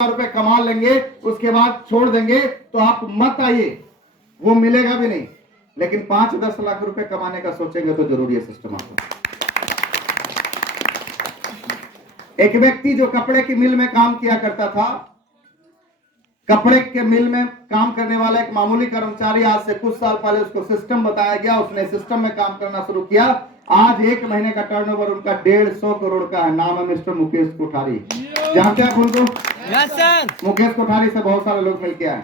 रुपए कमा लेंगे उसके बाद छोड़ देंगे तो आप मत आइए, वो मिलेगा भी नहीं। लेकिन 5-10 लाख रुपए कमाने का सोचेंगे तो जरूरी है सिस्टम आपका। एक व्यक्ति जो कपड़े की मिल में काम किया करता था, कपड़े के मिल में काम करने वाला एक मामूली कर्मचारी, आज से कुछ साल पहले उसको सिस्टम बताया गया, उसने सिस्टम में काम करना शुरू किया। आज 1 महीने का टर्नओवर उनका 150 करोड़ का है। नाम है मिस्टर मुकेश कोठारी। जानते हैं आप उनको? Yes sir. मुकेश कोठारी से बहुत सारे लोग मिलके आए।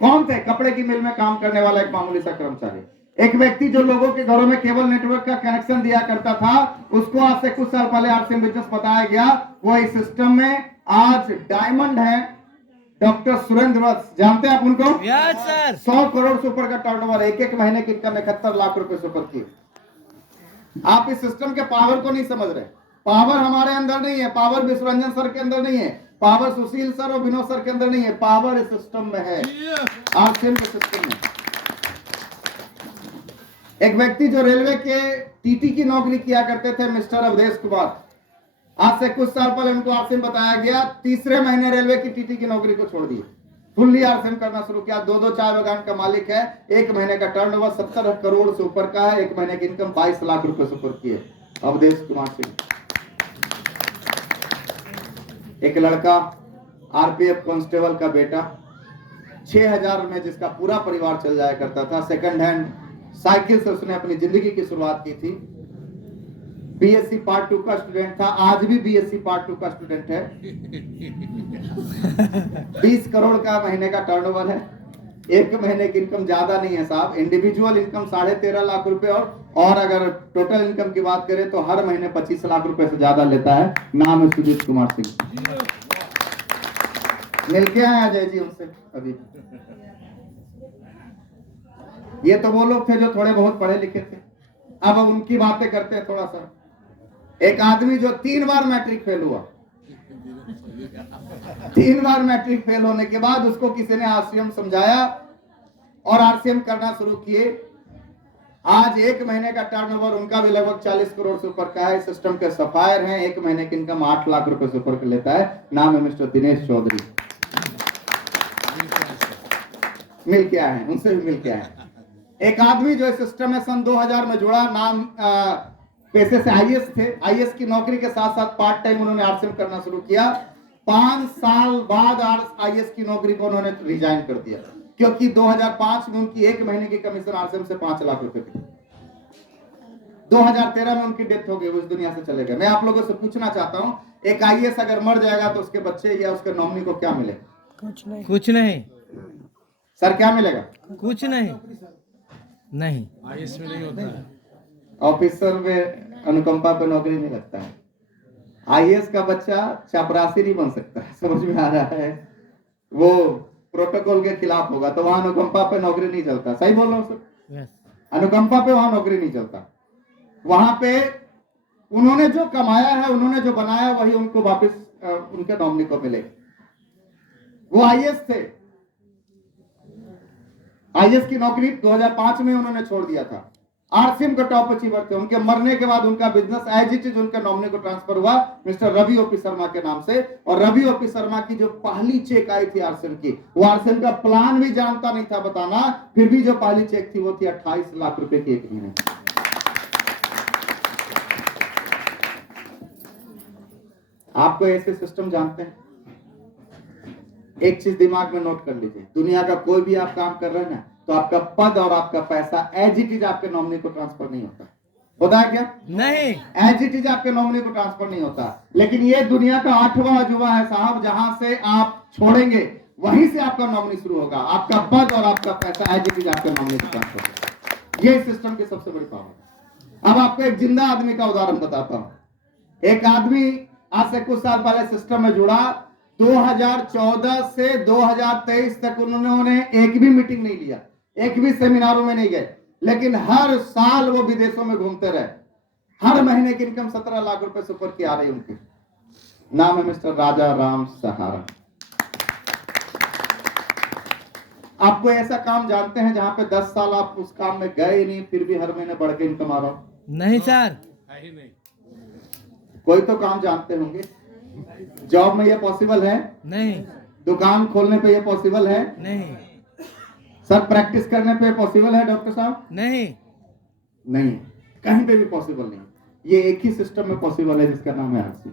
कौन थे? कपड़े की मिल में काम करने वाला एक मामूली सा कर्मचारी। एक व्यक्ति जो लोगों के घरों में केबल नेटवर्क का कनेक्शन दिया करता था, उसको आज से कुछ साल पहले आरसीएम बिजनेस बताया गया। वो इस सिस्टम में आज डायमंड है। डॉक्टर सुरेंद्र वत्स, जानते हैं आप उनको? Yes sir. 100 करोड़ से ऊपर का टर्नओवर, एक महीने की इनकम 71 लाख रुपए से ऊपर की। आप इस सिस्टम के पावर को नहीं समझ रहे। पावर हमारे अंदर नहीं है, पावर विश्वरंजन सर के अंदर नहीं है, पावर सुशील सर और विनोद सर के अंदर नहीं है, पावर इस सिस्टम में है, आरसीएम के सिस्टम में। एक व्यक्ति जो रेलवे के टीटी की नौकरी किया करते थे, मिस्टर अवधेश कुमार, आज से कुछ साल पहले उनको आरसीएम बताया गया। तीसरे महीने रेलवे की टीटी की नौकरी को छोड़ दिए, फुल्ली आरसीएम करना शुरू किया। 2 चाय बागान का मालिक है। 1 महीने का टर्नओवर 70 करोड़ से ऊपर का है। 1 महीने की इनकम 22 लाख रुपए से ऊपर की है। अवधेश कुमार सिंह। एक लड़का आरपीएफ कांस्टेबल का बेटा, 6000 में जिसका पूरा परिवार चल जाया करता था। सेकंड हैंड साइकिल से उसने अपनी जिंदगी की शुरुआत की थी। बीएससी पार्ट 2 का स्टूडेंट था, आज भी बीएससी पार्ट 2 का स्टूडेंट है। 20 करोड़ का महीने का टर्नओवर है। 1 महीने की इनकम ज्यादा नहीं है साहब। इंडिविजुअल इनकम 13.5 लाख रुपए और अगर टोटल इनकम की बात करें तो हर महीने 25 लाख रुपए से ज्यादा लेता है। नाम है सुजीत कुमार सिंह। मिलके आए अजय जी उनसे अभी। ये तो वो लोग थे जो थोड़े बहुत पढ़े लिखे थे। अब उनकी बातें करते हैं थोड़ा सा। एक आदमी जो 3 बार मैट्रिक फेल हुआ, 3 बार मैट्रिक फेल होने के बाद उसको किसी ने आरसीएम समझाया और आरसीएम करना शुरू किए। आज 1 महीने का टर्नओवर उनका भी लगभग 40 करोड़ से ऊपर का है। सिस्टम के सफायर हैं। 1 महीने की इनकम 8 लाख रुपए से ऊपर लेता है। नाम है मिस्टर दिनेश चौधरी। मिल के आए हैं, उनसे भी मिल के आए। एक आदमी जो इस सिस्टम में सन 2000 में जुड़ा, नाम पेशे से आईएएस थे। आईएएस की नौकरी के साथ साथ पार्ट टाइम उन्होंने आरसीएम करना शुरू किया। 5 साल बाद आईएएस की नौकरी को उन्होंने रिजाइन कर दिया, क्योंकि 2005 में उनकी 1 महीने की कमीशन आरसीएम से 5 लाख रुपए थी। 2013 में उनकी डेथ हो गई, वो इस दुनिया से चले गए। मैं आप लोगों से पूछना चाहता हूं, एक आईएएस अगर मर जाएगा तो उसके बच्चे या उसके नॉमिनी को क्या मिलेगा? कुछ नहीं सर, क्या मिलेगा? कुछ नहीं। आईएएस में नहीं होता है। ऑफिसर में अनुकंपा पे नौकरी नहीं लगता है। आईएएस का बच्चा चपरासी नहीं बन सकता है, समझ में आ रहा है? वो प्रोटोकॉल के खिलाफ होगा तो वहां अनुकंपा पे नौकरी नहीं चलता। सही बोल रहा हूं सर? यस। अनुकंपा पे वहां नौकरी नहीं चलता। वहां पे उन्होंने जो कमाया है, उन्होंने जो बनाया, वही उनको वापस उनके नॉमिनी को मिले। वो आईएएस थे। आईएएस की नौकरी 2005 में उन्होंने छोड़ दिया था। आरसीएम के टॉप अचीवर थे। उनके मरने के बाद उनका बिजनेस एज इट इज उनके नॉमिनी को ट्रांसफर हुआ मिस्टर रवि ओपी शर्मा के नाम से। और रवि ओपी शर्मा की जो पहली चेक आई थी आरसीएम की, वो आरसीएम का प्लान भी जानता नहीं था बताना, फिर भी जो पहली चेक थी वो थी 28 लाख रुपए की 1 महीने। आपको ऐसे सिस्टम जानते हैं? एक चीज दिमाग में नोट कर लीजिए, दुनिया का कोई भी आप काम कर रहे हैं ना, तो आपका पद और आपका पैसा एज इट इज आपके नॉमिनी को ट्रांसफर नहीं होता। होता है क्या? नहीं। एज इट इज आपके नॉमिनी को ट्रांसफर नहीं होता। लेकिन ये दुनिया का 8वां अजूबा है साहब, जहां से आप छोड़ेंगे वहीं से आपका नॉमिनी शुरू होगा। आपका पद और आपका पैसा एज इट इज आपके नॉमिनी को ट्रांसफर होगा। ये सिस्टम की सबसे बड़ी पावर है। अब आपको एक जिंदा आदमी का उदाहरण बताता हूं। एक आदमी आज से कुछ साल पहले सिस्टम में जुड़ा। 2014 से 2023 तक उन्होंने एक भी मीटिंग नहीं लिया, एक भी सेमिनारों में नहीं गए, लेकिन हर साल वो विदेशों में घूमते रहे। हर महीने की इनकम 17 लाख रुपए से ऊपर की आ रही उनकी। नाम है मिस्टर राजा राम सहारा। आपको ऐसा काम जानते हैं जहां पे 10 साल आप उस काम में गए नहीं, फिर भी हर महीने बढ़ के इनकम आ रहा हो? नहीं सर। है ही नहीं। कोई तो काम जानते होंगे। जॉब में ये पॉसिबल है? नहीं दुकान खोलने पे ये पॉसिबल है? नहीं सर प्रैक्टिस करने पे पॉसिबल है डॉक्टर साहब? नहीं नहीं, कहीं पे भी पॉसिबल नहीं। ये एक ही सिस्टम में पॉसिबल है जिसका नाम है आरसी।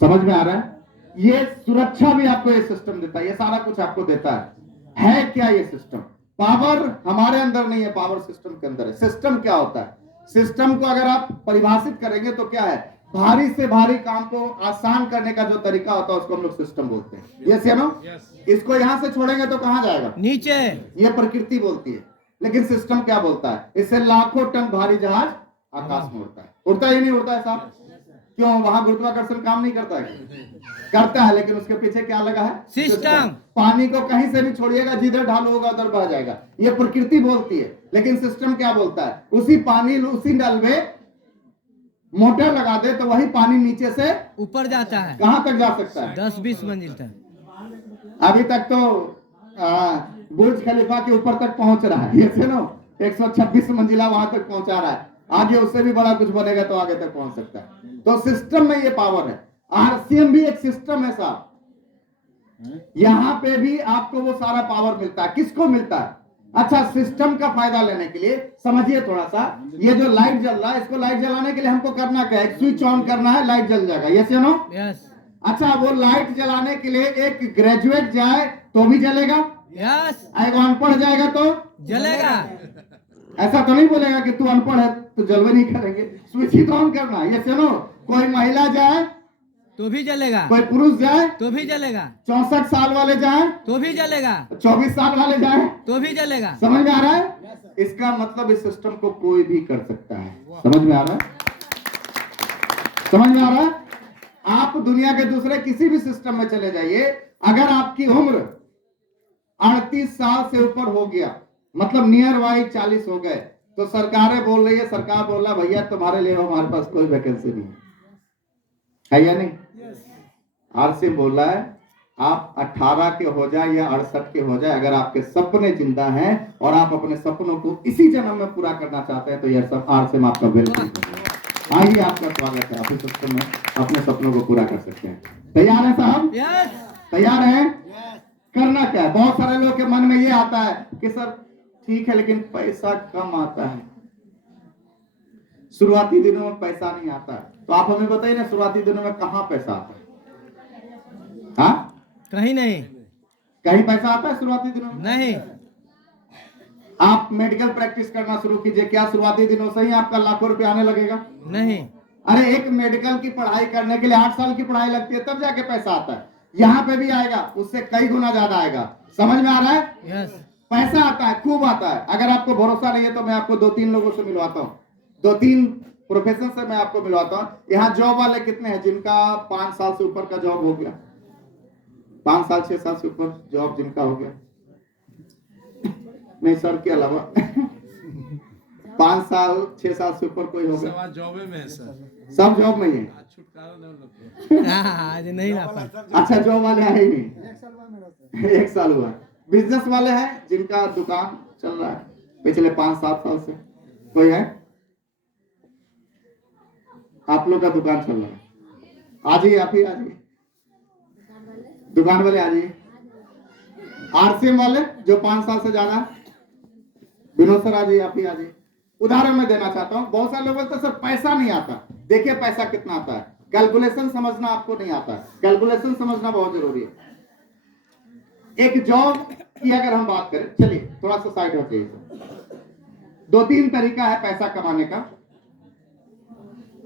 समझ में आ रहा है? ये सुरक्षा भी आपको ये सिस्टम देता है, ये सारा कुछ आपको देता है क्या ये सिस्टम? पावर हमारे अंदर नहीं है, पावर सिस्टम के अंदर है। सिस्टम क्या होता है? सिस्टम को अगर आप परिभाषित करेंगे तो क्या है? भारी से भारी काम को आसान करने का जो तरीका होता है उसको हम लोग सिस्टम बोलते हैं। यस या नो? इसको यहां से छोड़ेंगे तो कहां जाएगा? नीचे। ये प्रकृति बोलती है, लेकिन सिस्टम क्या बोलता है? इससे लाखों टन भारी जहाज आकाश में उड़ता है। उड़ता ही नहीं उड़ता है साहब? क्यों? वहां गुरुत्वाकर्षण काम नहीं करता है? करता है, लेकिन उसके पीछे क्या लगा है? सिस्टम। पानी को कहीं से भी छोड़िएगा, जिधर ढाल होगा उधर बह जाएगा। ये प्रकृति बोलती है, लेकिन सिस्टम क्या बोलता है? उसी पानी उसी नल में मोटर लगा दे तो वही पानी नीचे से ऊपर जाता है। कहां तक जा सकता है? 10-20 मंजिल तक। अभी तक तो बुर्ज खलीफा के ऊपर तक पहुंच रहा है। ये सुनो, 126 मंजिला वहां तक पहुंचा रहा है। आगे उससे भी बड़ा कुछ बनेगा तो आगे तक पहुंच सकता है। तो सिस्टम में ये पावर है। आरसीएम भी एक सिस्टम है साहब। यहां पे भी आपको वो सारा पावर मिलता है। किसको मिलता है? अच्छा, सिस्टम का फायदा लेने के लिए समझिए थोड़ा सा। ये जो लाइट जल रहा है, इसको लाइट जलाने के लिए हमको करना क्या है? एक स्विच ऑन करना है, लाइट जल जाएगा। यस या नो? यस अच्छा, वो लाइट जलाने के लिए एक ग्रेजुएट जाए तो भी जलेगा? यस। एक अनपढ़ जाएगा तो जलेगा। ऐसा तो नहीं बोलेगा कि तू अनपढ़ है तो जलवे नहीं करेंगे। स्विच ही तो ऑन करना है। ये सुनो, कोई महिला जाए तो भी जलेगा। कोई पुरुष जाए तो भी जलेगा। 64 साल वाले जाए तो भी जलेगा। 24 साल वाले जाए तो भी जलेगा। समझ में आ रहा है? इसका मतलब इस सिस्टम को कोई भी कर सकता है। समझ में आ रहा है? समझ में आ रहा है? आप दुनिया के दूसरे किसी भी सिस्टम में चले जाइए, अगर आपकी उम्र 38 साल से ऊपर हो गया, मतलब नियर वाइज 40 हो गए, तो सरकारें बोल रही है, सरकार बोल रहा है भैया तुम्हारे लिए हमारे पास कोई वैकेंसी नहीं है या नहीं? आरसीएम बोल रहा है आप 18 के हो जाए या 68 के हो जाए, अगर आपके सपने जिंदा हैं और आप अपने सपनों को इसी जन्म में पूरा करना चाहते हैं तो यह सब आरसीएम आपका वेलकम। आइए, आपका स्वागत है। आप इस सिस्टम में अपने सपनों को पूरा कर सकते हैं। तैयार है साहब? यस। तैयार है? करना क्या है? बहुत सारे लोग के मन में ये आता है कि सर ठीक है लेकिन पैसा कम आता है, शुरुआती दिनों में पैसा नहीं आता है। तो आप हमें बताइए ना, शुरुआती दिनों में कहां पैसा आता है? हाँ, कहीं नहीं। कहीं पैसा आता है शुरुआती दिनों में? नहीं। आप मेडिकल प्रैक्टिस करना शुरू कीजिए, क्या शुरुआती दिनों से ही आपका लाखों रुपए आने लगेगा? नहीं। अरे एक मेडिकल की पढ़ाई करने के लिए 8 साल की पढ़ाई लगती है, तब जाके पैसा आता है। यहाँ पे भी आएगा, उससे कई गुना ज्यादा आएगा। समझ में आ रहा है? यस। पैसा आता है, खूब आता है। अगर आपको भरोसा नहीं है तो मैं आपको 2-3 लोगों से मिलवाता हूँ, 2-3 प्रोफेशन से मैं आपको मिलवाता हूँ। यहाँ जॉब वाले कितने हैं जिनका 5 साल से ऊपर का जॉब हो गया? 5 साल 6 साल से ऊपर जॉब जिनका हो गया? नहीं सर के अलावा 5 साल 6 साल से ऊपर कोई हो गया? जॉब में है सर, सब जॉब में ही है। छुटकारा नहीं लोग को। आज नहीं ला पाए। अच्छा, जॉब वाले है ही नहीं, 1 साल हुआ। बिजनेस वाले हैं जिनका दुकान चल रहा है पिछले 5-7 साल से, कोई है? आप लोग का दुकान चल रहा है, आ जाइए, आप ही आ जाइए। दुकान वाले आ जाइए। आरसीएम वाले जो 5 साल से ज्यादा, विनोद सर आ जाइए, आप ही आ जाइए। उदाहरण मैं देना चाहता हूं, बहुत सारे लोग बोलते हैं सर पैसा नहीं आता। देखिए पैसा कितना आता है, कैलकुलेशन समझना आपको नहीं आता है। कैलकुलेशन समझना बहुत जरूरी है। एक जॉब की अगर हम बात करें, चलिए थोड़ा सा साइड हो जाइए। 2-3 तरीका है पैसा कमाने का।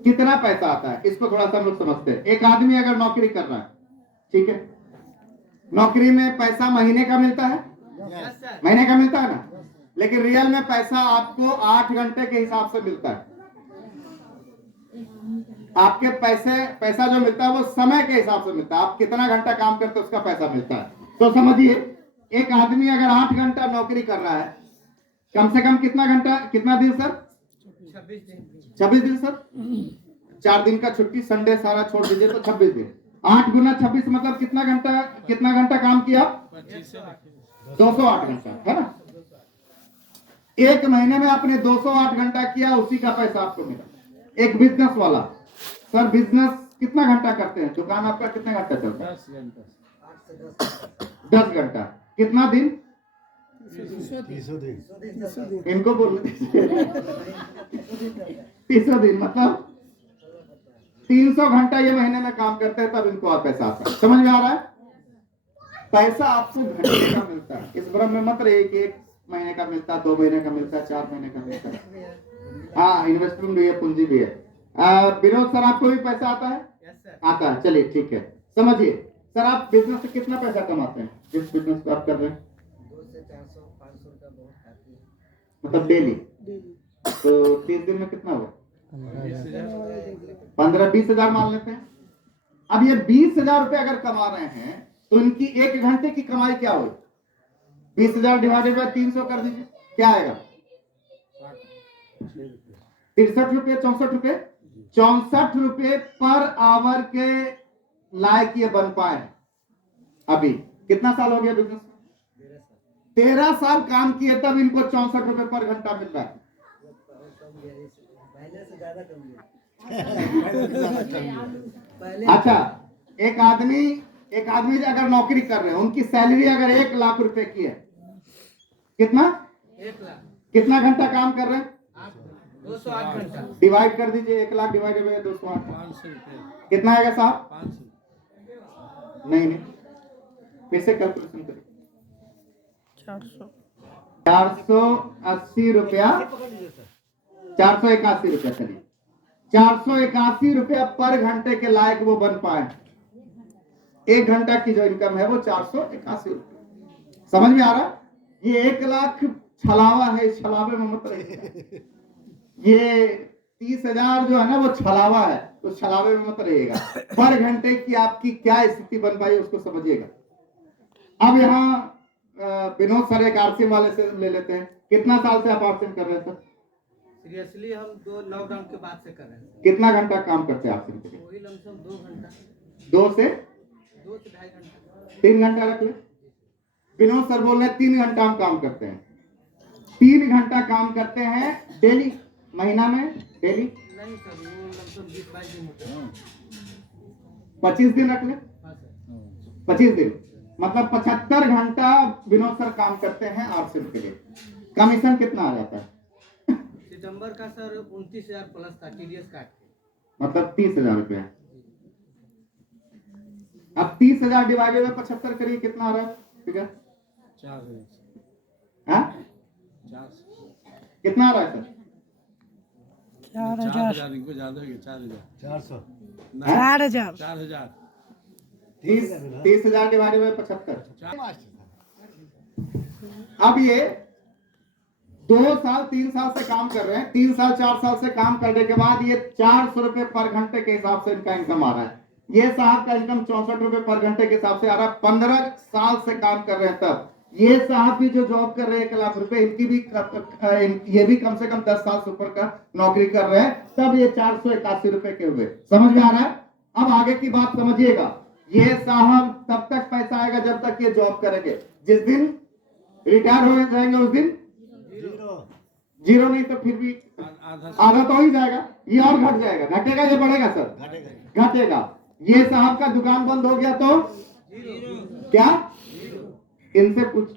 कितना पैसा आता है इसको थोड़ा सा हम लोग समझते हैं। एक आदमी अगर नौकरी कर रहा है, ठीक है, नौकरी में पैसा महीने का मिलता है, महीने का मिलता है ना, लेकिन रियल में पैसा आपको 8 घंटे के हिसाब से मिलता है। आपके पैसा जो मिलता है वो समय के हिसाब से मिलता है। आप कितना घंटा काम करते हो उसका पैसा मिलता है। तो समझिए, एक आदमी अगर 8 घंटा नौकरी कर रहा है, कम से कम कितना घंटा, कितना दिन सर? 26 दिन सर। 4 दिन का छुट्टी, संडे सारा छोड़ दीजिए तो 26 दिन। 8 गुना 26 मतलब कितना घंटा काम किया? 208 घंटा, है ना? एक महीने में आपने 208 घंटा किया, उसी का पैसा आपको मिला। एक बिजनेस वाला, सर बिजनेस कितना घंटा करते हैं? दुकान आपका कितने घंटा चलता है? 10 घंटा 10 घंटा। कितना दिन? 30 इनको बोल 300 दिन, मतलब 300 घंटा ये महीने में काम करते हैं, तब इनको और पैसा आता है। समझ में आ रहा है? पैसा आपको घंटे का मिलता है। इस भ्रम में मत रहिए कि 1 महीने का मिलता है, 2 महीने का मिलता है, 4 महीने का मिलता है। हाँ, इन्वेस्टमेंट भी है, पूंजी भी है। विनोद सर, आपको भी पैसा आता है? आता है। चलिए ठीक है, समझिए सर, आप बिजनेस से कितना पैसा कमाते हैं? जिस बिजनेस को आप कर रहे हैं 2 से 400 500 का बहुत काफी है। मतलब डेली, तो 30 दिन में कितना हुआ? 15-20 हजार मान लेते हैं। अब ये 20,000 रुपए अगर कमा रहे हैं तो इनकी 1 घंटे की कमाई क्या हुई? 20,000 डिवाइडेड बाय 300 कर दीजिए, क्या आएगा? 63 रुपये, 64 रुपये, 64 रुपये पर आवर के लायक ये बन पाए। अभी कितना साल हो गया बिजनेस में? 13 साल काम किए, तब इनको 64 रुपये पर घंटा मिल रहा है। पहले से ज्यादा कम है। अच्छा, एक आदमी अगर नौकरी कर रहे हैं, उनकी सैलरी अगर 1 लाख रुपए की है, कितना? 1 लाख। कितना घंटा काम कर रहे हैं? 208 घंटा। डिवाइड कर दीजिए, 1 लाख डिवाइडेड बाय 208, 500 रुपये कितना आएगा साहब? 500 नहीं, फिर से कैलकुलेशन करिए। 480 रुपया, 481 रुपया, चलिए 481 रुपया पर घंटे के लायक वो बन पाए। 1 घंटा की जो इनकम है वो 481 रुपया। समझ में आ रहा? ये 1 लाख छलावा है, इस छलावे में मत रहिएगा। ये 30,000 जो है ना, वो छलावा है, तो छलावे में मत रहिएगा। पर घंटे की आपकी क्या स्थिति बन पाई उसको समझिएगा। अब यहाँ विनोद सर एक आरसीएम वाले से ले लेते हैं। कितना साल से आप आरसीएम कर रहे हैं सर? सीरियसली हम 2 लॉकडाउन के बाद से कर रहे हैं। कितना घंटा काम करते हैं आरसीएम के लिए? वही लमसम 2 घंटा, 2 से 2 से 2.5 घंटा। 3 घंटा रख ले। विनोद सर बोल रहे हैं 3 घंटा हम काम करते हैं। 3 घंटा काम करते हैं डेली, महीना में डेली नहीं सर, वो लमसम 20-22 दिन होता है। 25 दिन रख ले। हाँ सर। 25 दिन मतलब 75 घंटा विनोद सर काम करते हैं आरसीएम के लिए। कमीशन कितना आ जाता है? सितंबर का सर 29,000 प्लस था टीडीएस काट के। मतलब 30,000 रुपया। अब 30,000 डिवाइडेड बाय 75 करिए, कितना आ रहा है? ठीक है, 4,000 हाँ? 400 कितना आ रहा है सर? 4,000 इनको ज्यादा हो गया 4,000 400 4,000 4,000 30,000 डिवाइडेड बाय 75। अब ये 2 साल 3 साल से काम कर रहे हैं। 3 साल 4 साल से काम करने के बाद ये 400 रुपए पर घंटे के हिसाब से इनका इनकम आ रहा है। ये साहब का इनकम 64 रुपए पर घंटे के हिसाब से आ रहा है। 15 साल से काम कर रहे हैं तब। ये साहब भी जो जॉब कर रहे हैं 1 लाख रुपए, इनकी भी ये भी कम से कम 10 साल से ऊपर का नौकरी कर रहे हैं, तब ये 481 रुपए के हुए। समझ में आ रहा है? अब आगे की बात समझिएगा। ये साहब तब तक पैसा आएगा जब तक ये जॉब करेंगे। जिस दिन रिटायर हो जाएंगे उस दिन जीरो, नहीं तो फिर भी आधा तो ही जाएगा। ये और घट जाएगा, घटेगा या बढ़ेगा सर? घटेगा। ये साहब का दुकान बंद हो गया तो क्या? इनसे पूछ,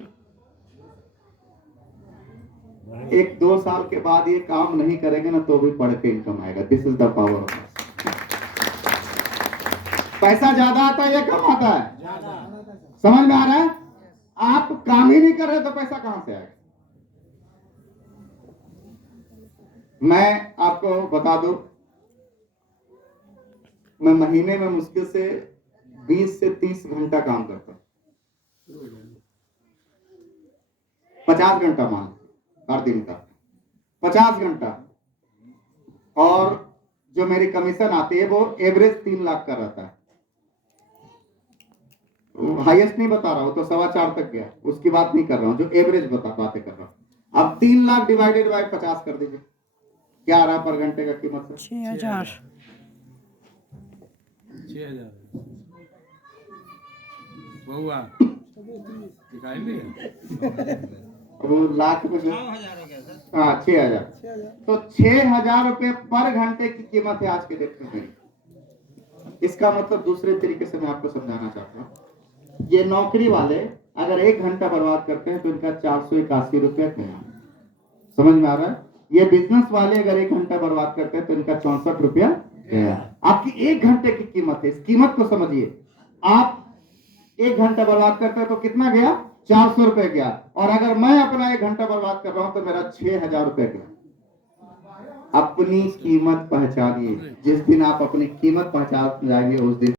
1-2 साल के बाद ये काम नहीं करेंगे ना तो भी बढ़ के इनकम आएगा। This is the power of पैसा ज्यादा आता है या कम आता है? समझ में आ रहा है? आप काम ही नहीं कर रहे तो पैसा कहां से आएगा? मैं आपको बता दूं, मैं महीने में मुश्किल से 20 से 30 घंटा काम करता हूं। 50 घंटा मान, हर दिन का 50 घंटा। और जो मेरी कमीशन आती है वो एवरेज 3 लाख का रहता है। हाईएस्ट नहीं बता रहा हूं, तो 4.25 तक गया, उसकी बात नहीं कर रहा हूं, जो एवरेज बातें कर रहा हूं। अब 3 लाख डिवाइडेड बाय 50 कर दीजिए, क्या आ रहा पर घंटे का कीमत? 6,000। 6,000 बहुआ दिखाई नहीं वो लाख में 9,000 हो गया सर। हाँ 6,000। तो 6,000 रुपए पर घंटे की कीमत है आज के डेट में। इसका मतलब दूसरे तरीके से मैं आपको समझाना चाहता हूँ। ये नौकरी वाले अगर 1 घंटा बर्बाद करते हैं तो इनका 481 रुपया गया। समझ में आ रहा है? ये बिजनेस वाले अगर 1 घंटा बर्बाद करते हैं तो इनका 64 रुपया गया। आपकी 1 घंटे की कीमत है, इस कीमत को समझिए। आप 1 घंटा बर्बाद करते हैं तो कितना गया? 400 रुपए गया। और अगर मैं अपना 1 घंटा बर्बाद कर रहा हूं तो मेरा 6000 रुपए गया। अपनी कीमत पहचानिए। जिस दिन आप अपनी कीमत पहचान जाएंगे उस दिन